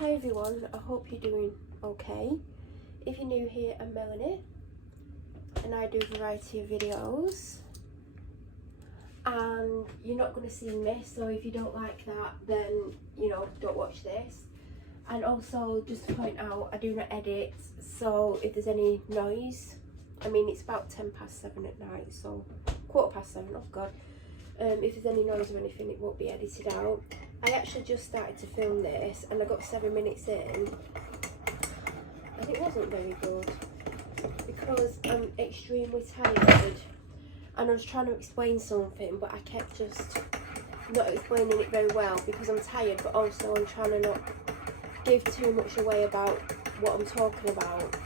Hi everyone, I hope you're doing okay. If you're new here, I'm Melanie and I do a variety of videos, and you're not going to see me, so if you don't like that, then don't watch this. And also, just to point out, I do not edit, so if there's any noise, I mean it's about 7:10 at night, so 7:15, oh god. If there's any noise or anything, it won't be edited out. I actually just started to film this and I got 7 minutes in and it wasn't very good because I'm extremely tired and I was trying to explain something, but I kept just not explaining it very well because I'm tired, but also I'm trying to not give too much away about what I'm talking about.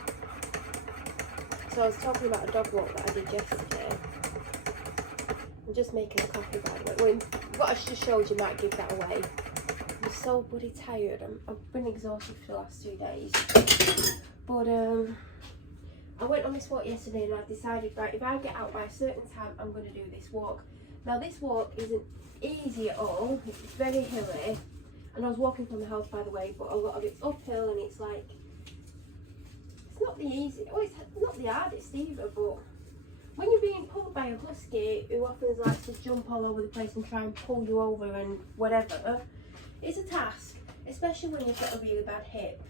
So I was talking about a dog walk that I did yesterday. I'm just making a coffee, by the way. What I just showed you might give that away. I'm so bloody tired. I've been exhausted for the last 2 days. But I went on this walk yesterday and I decided, right, if I get out by a certain time, I'm going to do this walk. Now this walk isn't easy at all. It's very hilly. And I was walking from the house, by the way, but a lot of it's uphill and it's like, it's not the easy, oh, it's not the hardest either, but when you're being pulled by a husky who often likes to jump all over the place and try and pull you over and whatever, it's a task, especially when you've got a really bad hip.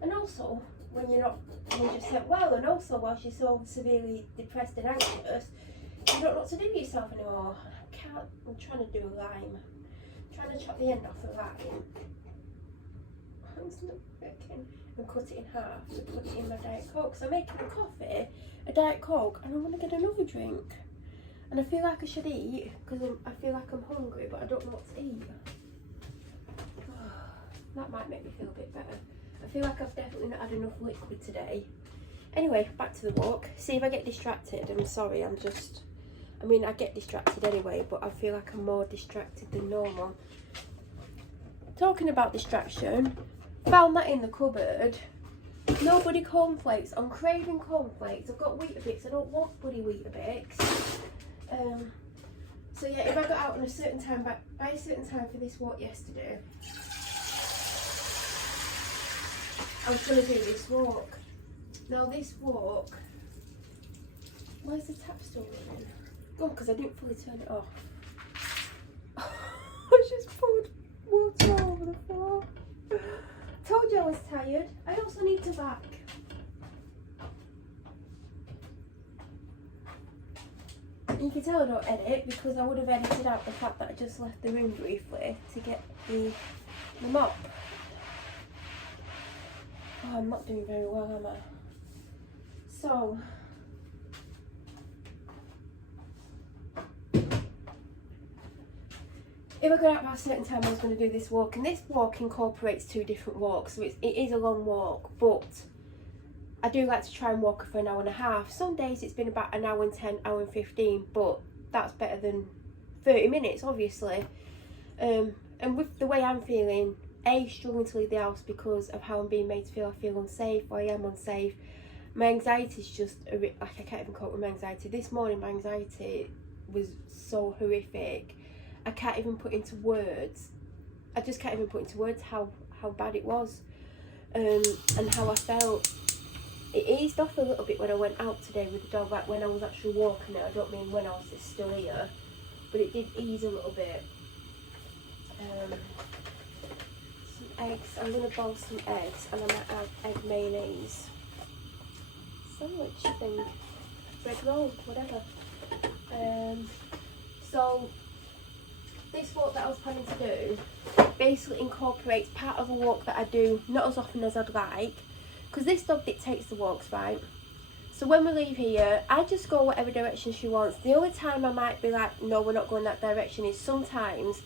And also, when you're not 100% well, and also whilst you're so severely depressed and anxious, you don't know what to do with yourself anymore. I'm trying to do a lime. I'm trying to chop the end off a lime. It's not working. And cut it in half to put it in my Diet Coke. So I'm making a coffee, a Diet Coke, and I want to get another drink. And I feel like I should eat because I feel like I'm hungry, but I don't know what to eat. That might make me feel a bit better. I feel like I've definitely not had enough liquid today. Anyway, back to the walk. See if I get distracted. I'm sorry, I get distracted anyway, but I feel like I'm more distracted than normal. Talking about distraction, found that in the cupboard. Nobody cornflakes. I'm craving cornflakes. I've got Weetabix. I don't want bloody Weetabix. So yeah, if I got out on a certain time, by a certain time for this walk yesterday, I was going to do this walk. Now this walk, where's the tap still running? Oh, because I didn't fully turn it off. I just poured water over the floor. Told you I was tired. I also need to back. You can tell I don't edit because I would have edited out the fact that I just left the room briefly to get the mop. Oh, I'm not doing very well, am I? So, if I got out by a certain time, I was going to do this walk, and this walk incorporates 2 different walks, so it is a long walk, but I do like to try and walk for an hour and a half. Some days it's been about an hour and 10, hour and 15, but that's better than 30 minutes, obviously. And with the way I'm feeling, struggling to leave the house because of how I'm being made to feel, I feel unsafe, or I am unsafe. My anxiety is just, like, I can't even cope with my anxiety. This morning my anxiety was so horrific. I can't even put into words. I just can't even put into words how bad it was, and how I felt. It eased off a little bit when I went out today with the dog, like when I was actually walking it. I don't mean when I was still here, but it did ease a little bit. Some eggs. I'm gonna boil some eggs, and I might have egg mayonnaise sandwich thing, bread roll, whatever. So this walk that I was planning to do basically incorporates part of a walk that I do not as often as I'd like, because this dog dictates the walks, right? So when we leave here, I just go whatever direction she wants. The only time I might be like, no, we're not going that direction, is sometimes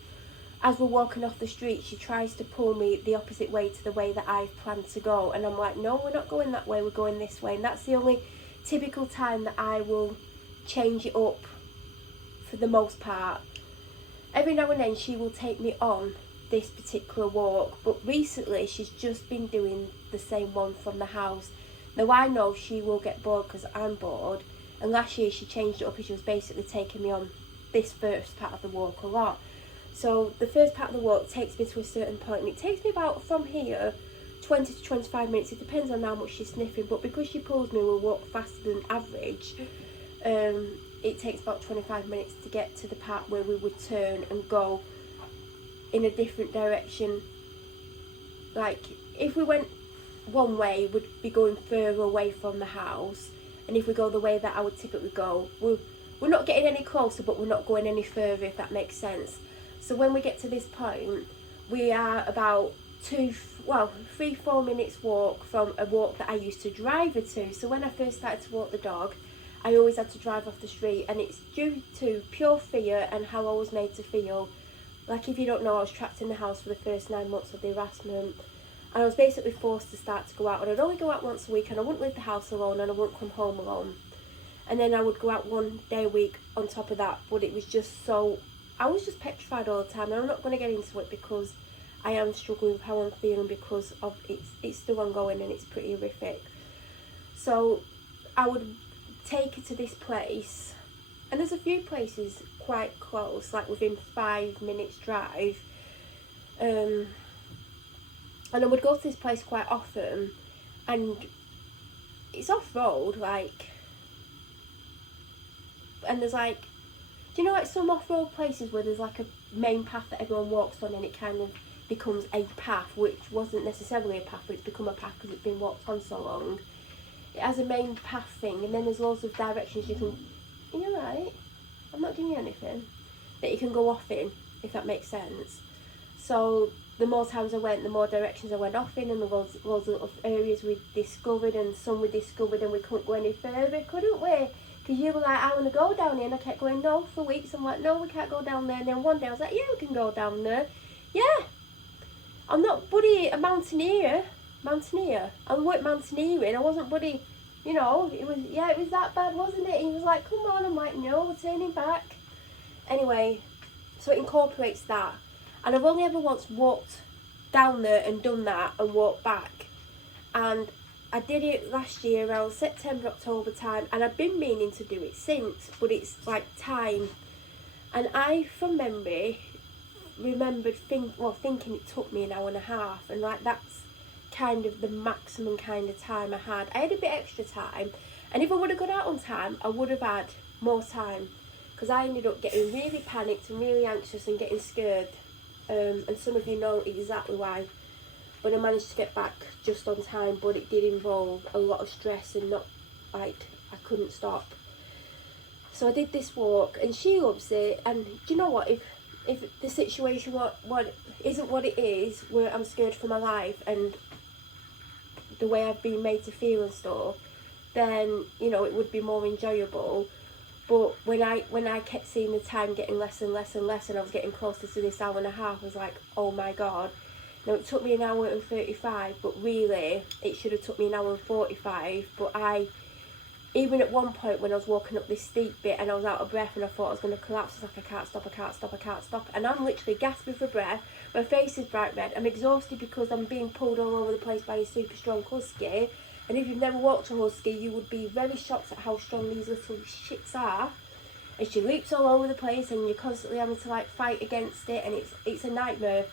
as we're walking off the street, she tries to pull me the opposite way to the way that I've planned to go, and I'm like, no, we're not going that way, we're going this way. And that's the only typical time that I will change it up for the most part. Every now and then she will take me on this particular walk, but recently she's just been doing the same one from the house. Now I know she will get bored because I'm bored, and last year she changed it up and she was basically taking me on this first part of the walk a lot. So the first part of the walk takes me to a certain point, and it takes me about, from here, 20 to 25 minutes. It depends on how much she's sniffing, but because she pulls me, we'll walk faster than average. It takes about 25 minutes to get to the part where we would turn and go in a different direction. Like, if we went one way, we'd be going further away from the house, and if we go the way that I would typically go, we're not getting any closer, but we're not going any further, if that makes sense. So when we get to this point, we are about 3-4 minutes walk from a walk that I used to drive her to. So when I first started to walk the dog, I always had to drive off the street, and it's due to pure fear and how I was made to feel. Like, if you don't know, I was trapped in the house for the first 9 months of the harassment, and I was basically forced to start to go out, and I'd only go out once a week, and I wouldn't leave the house alone, and I wouldn't come home alone. And then I would go out one day a week on top of that, but it was just so, I was just petrified all the time, and I'm not going to get into it because I am struggling with how I'm feeling, because of it's still ongoing and it's pretty horrific. So I would take her to this place, and there's a few places quite close, like within 5 minutes drive, and I would go to this place quite often, and it's off-road, like, and there's like, do you know, like some off-road places where there's like a main path that everyone walks on, and it kind of becomes a path, which wasn't necessarily a path, but it's become a path because it's been walked on so long. It has a main path thing, and then there's loads of directions you can, you're right, I'm not giving you anything, that you can go off in, if that makes sense. So the more times I went, the more directions I went off in, and the loads of areas we discovered, and some we discovered and we couldn't go any further, couldn't we? Because you were like, I want to go down here, and I kept going, no, for weeks. I'm like, no, we can't go down there. And then one day I was like, yeah, we can go down there. Yeah, I'm not bloody a mountaineer. I weren't mountaineering. I wasn't bloody, you know, it was that bad, wasn't it? He was like, come on. I'm like, no, we're turning back. Anyway, so it incorporates that. And I've only ever once walked down there and done that and walked back. And I did it last year around September, October time, and I've been meaning to do it since, but it's like time. And I, from memory, remembered thinking it took me an hour and a half, and like that's kind of the maximum kind of time I had. I had a bit extra time, and if I would have got out on time, I would have had more time, because I ended up getting really panicked and really anxious and getting scared, and some of you know exactly why. But I managed to get back just on time, but it did involve a lot of stress, and not like I couldn't stop. So I did this walk, and she loves it. And do you know what? If the situation what isn't what it is, where I'm scared for my life and the way I've been made to feel and stuff, then you know it would be more enjoyable. But when I kept seeing the time getting less and less and less, and I was getting closer to this hour and a half, I was like, oh my god. Now it took me an hour and 35, but really it should have took me an hour and 45. But even at one point when I was walking up this steep bit and I was out of breath and I thought I was going to collapse, I was like, I can't stop. And I'm literally gasping for breath. My face is bright red. I'm exhausted because I'm being pulled all over the place by a super strong husky. And if you've never walked a husky, you would be very shocked at how strong these little shits are. And she leaps all over the place, and you're constantly having to like fight against it, and it's a nightmare.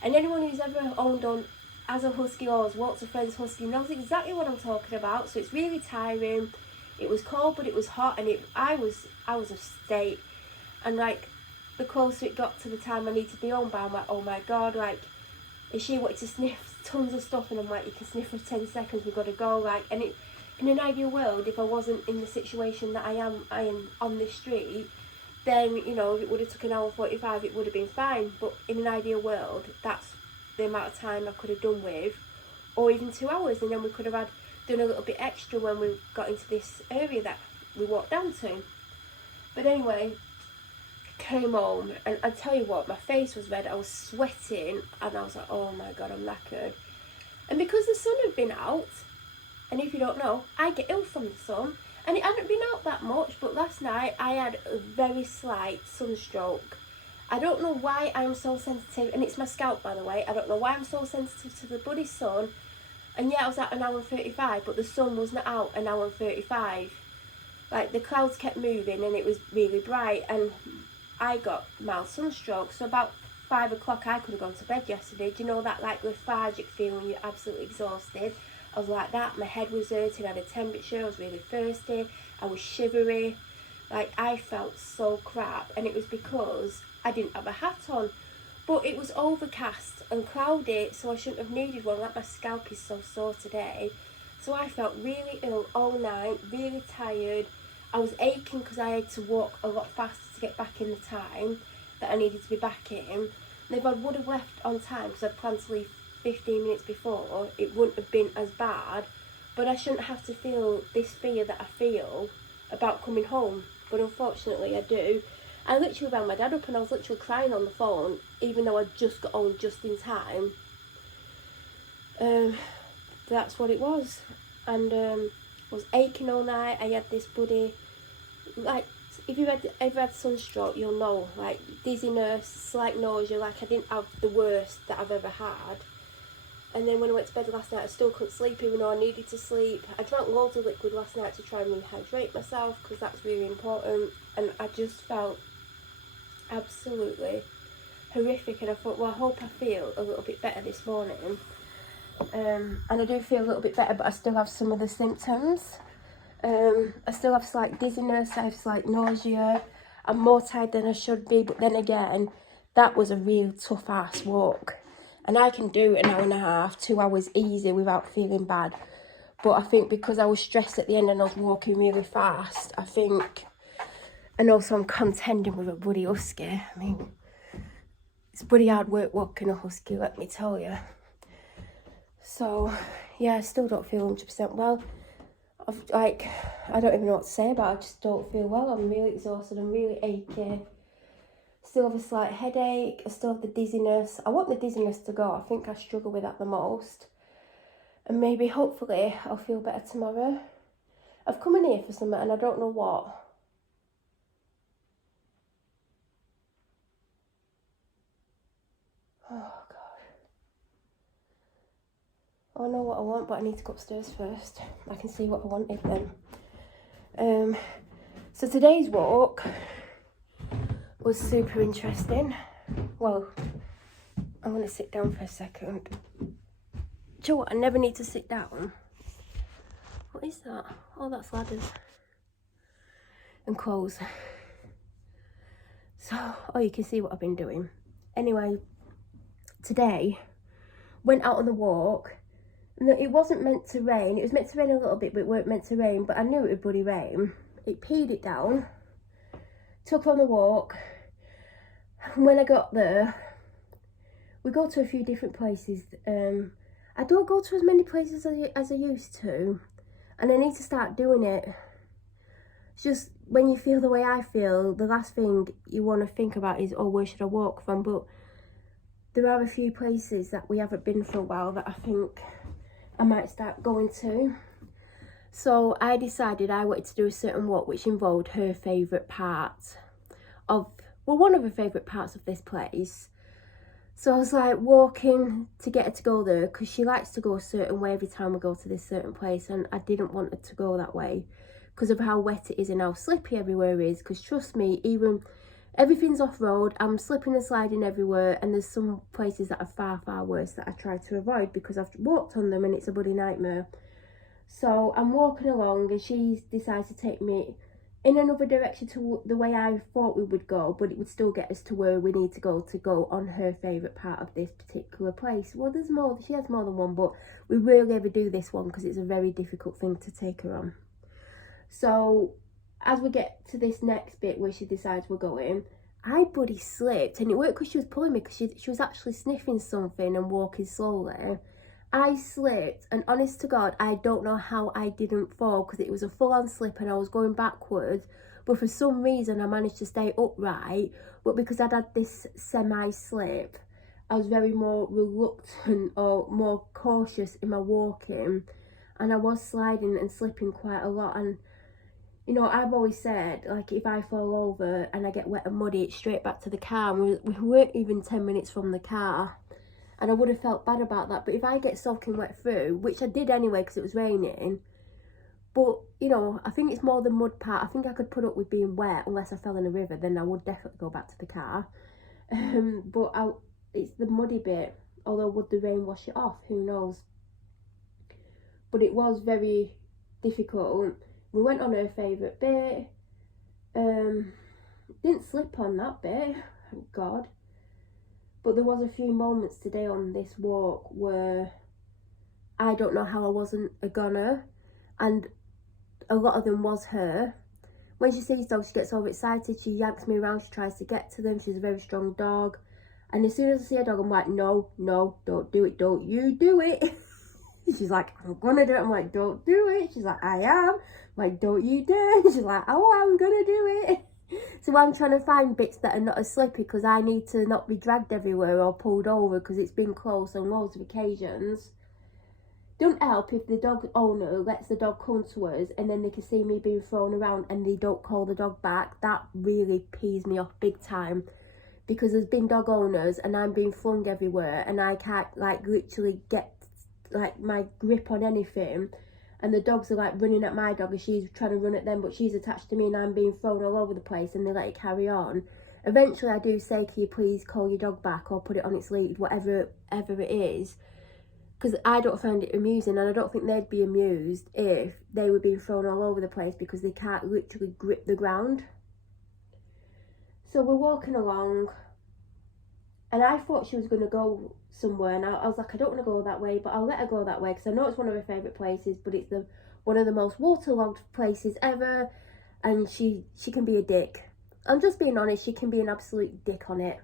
And anyone who's ever owned on as a husky or has walked a friend's husky knows exactly what I'm talking about. So it's really tiring. It was cold, but it was hot, and I was a state. And like the closer it got to the time I need to be home by, I'm like, oh my god, like, and she wanted to sniff tons of stuff, and I'm like, you can sniff for 10 seconds, we've got to go. Like, and it, in an ideal world, if I wasn't in the situation that I am on this street, then, you know, if it would have took an hour 45, it would have been fine. But in an ideal world, that's the amount of time I could have done with, or even 2 hours, and then we could have done a little bit extra when we got into this area that we walked down to. But anyway, came home, and I tell you what, my face was red, I was sweating, and I was like, oh my god, I'm knackered. And because the sun had been out, and if you don't know, I get ill from the sun, and it hadn't been out that much, but last night I had a very slight sunstroke. I don't know why I'm so sensitive, and it's my scalp, by the way. I don't know why I'm so sensitive to the bloody sun. And yeah, I was at an hour and 35, but the sun wasn't out an hour and 35. Like, the clouds kept moving, and it was really bright, and I got mild sunstroke. So about 5 o'clock I could have gone to bed yesterday. Do you know that like lethargic feeling, you're absolutely exhausted? I was like that. My head was hurting, I had a temperature, I was really thirsty, I was shivery. Like, I felt so crap, and it was because I didn't have a hat on. But it was overcast and cloudy, so I shouldn't have needed one. Like, my scalp is so sore today. So I felt really ill all night, really tired. I was aching because I had to walk a lot faster to get back in the time that I needed to be back in. And if I would have left on time, because I planned to leave 15 minutes before, it wouldn't have been as bad. But I shouldn't have to feel this fear that I feel about coming home. But unfortunately I do. I literally rang my dad up and I was literally crying on the phone, even though I just got home just in time. That's what it was. And I was aching all night. I had this bloody, like, if you've ever had sunstroke, you'll know, like, dizziness, slight nausea. Like, I didn't have the worst that I've ever had. And then when I went to bed last night, I still couldn't sleep, even though I needed to sleep. I drank loads of liquid last night to try and rehydrate myself, because that's really important. And I just felt absolutely horrific. And I thought, well, I hope I feel a little bit better this morning. And I do feel a little bit better, but I still have some of the symptoms. I still have slight dizziness, I have slight nausea. I'm more tired than I should be, but then again, that was a real tough ass walk. And I can do an hour and a half, 2 hours easy without feeling bad. But I think because I was stressed at the end and I was walking really fast, I think, and also I'm contending with a bloody husky. I mean, it's bloody hard work walking a husky, let me tell you. So, yeah, I still don't feel 100% well. I don't even know what to say about it. I just don't feel well. I'm really exhausted, I'm really achy. Still have a slight headache, I still have the dizziness. I want the dizziness to go. I think I struggle with that the most. And maybe, hopefully, I'll feel better tomorrow. I've come in here for something and I don't know what. Oh, God. I know what I want, but I need to go upstairs first. I can see what I wanted then. So today's walk was super interesting. Well, I'm going to sit down for a second. Do you know what? I never need to sit down. What is that? Oh, that's ladders. And clothes. So, oh, you can see what I've been doing. Anyway, today, went out on the walk. It wasn't meant to rain. It was meant to rain a little bit, but it weren't meant to rain. But I knew it would bloody rain. It peed it down. Took on the walk. And when I got there, we go to a few different places. I don't go to as many places as I used to. And I need to start doing it. It's just, when you feel the way I feel, the last thing you want to think about is, oh, where should I walk from? But there are a few places that we haven't been for a while that I think I might start going to. So I decided I wanted to do a certain walk which involved her favourite part of, well, one of her favourite parts of this place. So I was like walking to get her to go there, because she likes to go a certain way every time we go to this certain place, and I didn't want her to go that way because of how wet it is and how slippy everywhere is. Because trust me, even everything's off-road, I'm slipping and sliding everywhere, and there's some places that are far, far worse that I try to avoid because I've walked on them and it's a bloody nightmare. So I'm walking along and she decides to take me in another direction to the way I thought we would go, but it would still get us to where we need to go on her favourite part of this particular place. Well, there's more, she has more than one, but we rarely ever do this one because it's a very difficult thing to take her on. So as we get to this next bit where she decides we're going, I bloody slipped, and it worked because she was pulling me, because she was actually sniffing something and walking slowly. I slipped, and honest to God, I don't know how I didn't fall, because it was a full-on slip and I was going backwards, but for some reason I managed to stay upright. But because I'd had this semi-slip, I was very more reluctant or more cautious in my walking, and I was sliding and slipping quite a lot. And you know, I've always said, like, if I fall over and I get wet and muddy, it's straight back to the car. We weren't even 10 minutes from the car. And I would have felt bad about that. But if I get soaking wet through, which I did anyway because it was raining, but, you know, I think it's more the mud part. I think I could put up with being wet unless I fell in a river, then I would definitely go back to the car. But it's the muddy bit, although would the rain wash it off, who knows. But it was very difficult. We went on her favourite bit. Didn't slip on that bit, thank God. But there was a few moments today on this walk where I don't know how I wasn't a goner, and a lot of them was her. When she sees dogs, she gets overexcited, she yanks me around, she tries to get to them, she's a very strong dog. And as soon as I see a dog, I'm like, no, don't do it, don't you do it. She's like, I'm gonna do it. I'm like, don't do it. She's like, I am. I'm like, don't you dare. She's like, oh, I'm gonna do it. So I'm trying to find bits that are not as slippy because I need to not be dragged everywhere or pulled over because it's been close on loads of occasions. Don't help if the dog owner lets the dog come to us and then they can see me being thrown around and they don't call the dog back. That really pees me off big time, because there's been dog owners and I'm being flung everywhere and I can't like literally get like my grip on anything, and the dogs are like running at my dog and she's trying to run at them, but she's attached to me and I'm being thrown all over the place, and they let it carry on. Eventually I do say, can you please call your dog back or put it on its lead, whatever it is, because I don't find it amusing, and I don't think they'd be amused if they were being thrown all over the place because they can't literally grip the ground. So we're walking along and I thought she was going to go somewhere, and I was like, I don't want to go that way, but I'll let her go that way because I know it's one of her favourite places, but it's one of the most waterlogged places ever, and she can be a dick. I'm just being honest, she can be an absolute dick on it.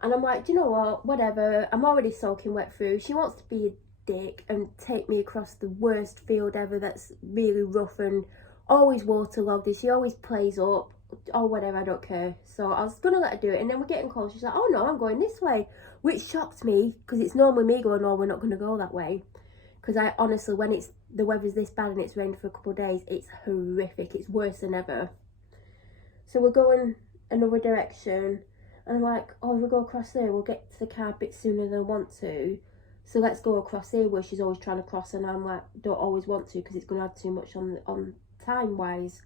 And I'm like, do you know what, whatever, I'm already soaking wet through. She wants to be a dick and take me across the worst field ever that's really rough and always waterlogged, and she always plays up. Oh, whatever, I don't care. So I was gonna let her do it, and then we're getting close. She's like, oh no, I'm going this way, which shocked me because it's normally me going, no, we're not gonna go that way. Because I honestly, when the weather's this bad and it's rained for a couple of days, it's horrific. It's worse than ever. So we're going another direction, and I'm like, oh, if we go across there, we'll get to the car a bit sooner than I want to. So let's go across here, where she's always trying to cross, and I'm like, don't always want to because it's gonna add too much on time wise.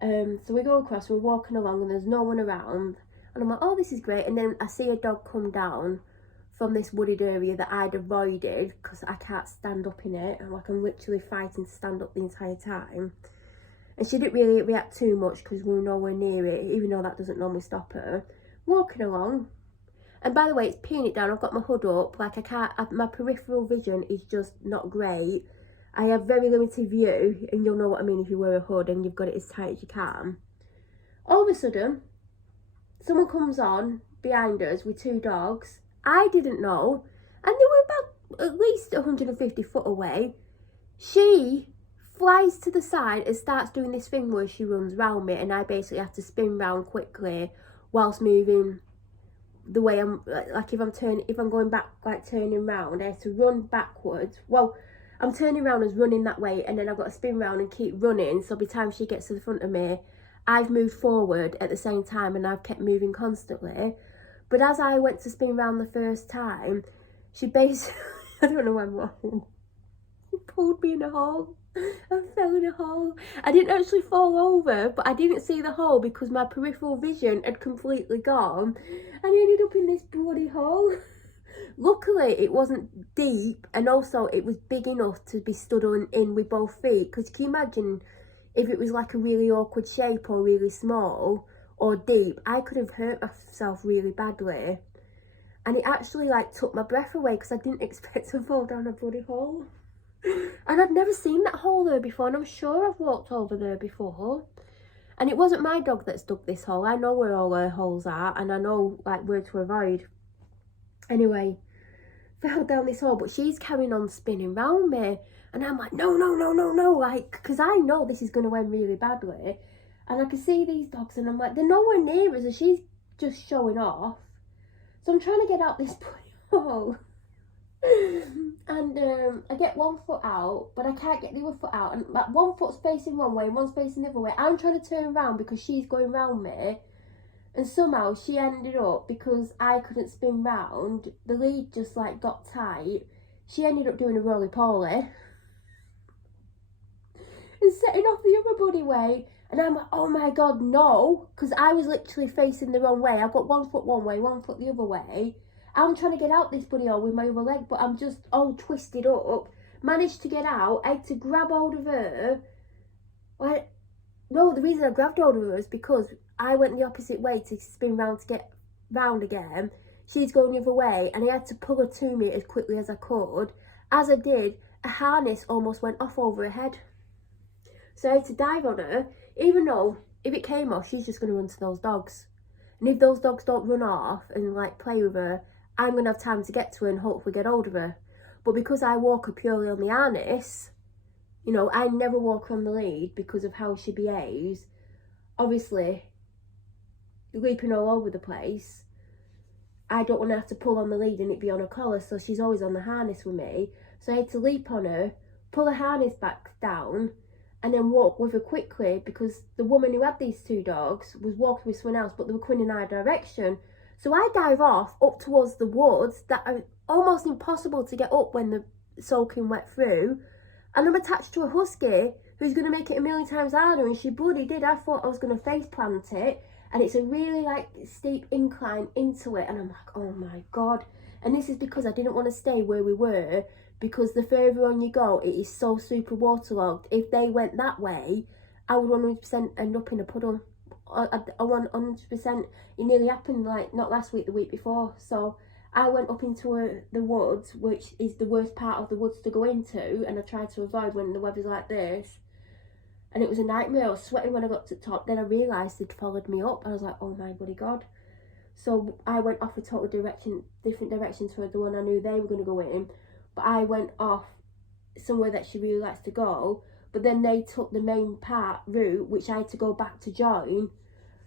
So we go across, we're walking along and there's no one around, and I'm like, oh, this is great. And then I see a dog come down from this wooded area that I'd avoided because I can't stand up in it. I'm literally fighting to stand up the entire time, and she didn't really react too much because we were nowhere near it, even though that doesn't normally stop her. Walking along, and by the way, it's peeing it down. I've got my hood up, like my peripheral vision is just not great. I have very limited view, and you'll know what I mean if you wear a hood and you've got it as tight as you can. All of a sudden, someone comes on behind us with two dogs. I didn't know, and they were about at least 150 foot away. She flies to the side and starts doing this thing where she runs round me, and I basically have to spin round quickly whilst moving the way I'm, like if I'm going back, like turning round, I have to run backwards. Well, I'm turning around as running that way, and then I've got to spin round and keep running, so by the time she gets to the front of me, I've moved forward at the same time and I've kept moving constantly. But as I went to spin round the first time, she basically, I don't know why I'm laughing, she pulled me in a hole. I fell in a hole. I didn't actually fall over, but I didn't see the hole because my peripheral vision had completely gone. I ended up in this bloody hole. Luckily, it wasn't deep, and also it was big enough to be stood in with both feet. Because can you imagine if it was like a really awkward shape or really small or deep? I could have hurt myself really badly. And it actually like took my breath away because I didn't expect to fall down a bloody hole. And I'd never seen that hole there before, and I'm sure I've walked over there before. And it wasn't my dog that's dug this hole. I know where all her holes are, and I know like where to avoid. Anyway, fell down this hole, but she's carrying on spinning round me, and I'm like, no, like, because I know this is going to end really badly, and I can see these dogs, and I'm like, they're nowhere near us, and she's just showing off. So I'm trying to get out this hole, and I get one foot out, but I can't get the other foot out, and like one foot's facing one way and one's facing the other way. I'm trying to turn around because she's going round me. And somehow she ended up, because I couldn't spin round, the lead just like got tight. She ended up doing a roly-poly and setting off the other bloody way. And I'm like, oh my God, no. Because I was literally facing the wrong way. I've got one foot one way, one foot the other way. I'm trying to get out this bloody hole with my other leg, but I'm just all twisted up. Managed to get out. I had to grab hold of her. No, the reason I grabbed hold of her is because I went the opposite way to spin round to get round again. She's going the other way, and I had to pull her to me as quickly as I could. As I did, a harness almost went off over her head. So I had to dive on her, even though if it came off, she's just going to run to those dogs. And if those dogs don't run off and like play with her, I'm going to have time to get to her and hopefully get hold of her. But because I walk her purely on the harness, you know, I never walk her on the lead because of how she behaves. Obviously, leaping all over the place. I don't want to have to pull on the lead and it be on her collar, so she's always on the harness with me. So I had to leap on her, pull her harness back down, and then walk with her quickly, because the woman who had these two dogs was walking with someone else, but they were coming in our direction. So I dive off up towards the woods that are almost impossible to get up when the soaking wet through, and I'm attached to a husky who's going to make it a million times harder, and she bloody did. I thought I was going to face plant it, and it's a really like steep incline into it, and I'm like, oh my God. And this is because I didn't want to stay where we were, because the further on you go, it is so super waterlogged. If they went that way, I would 100% end up in a puddle. I 100%. It nearly happened, like not last week, the week before. So I went up into the woods, which is the worst part of the woods to go into, and I tried to avoid when the weather's like this. And it was a nightmare. I was sweating when I got to the top. Then I realised they'd followed me up. I was like, oh my bloody God. So I went off a total different direction to the one I knew they were going to go in. But I went off somewhere that she really likes to go. But then they took the main route, which I had to go back to join.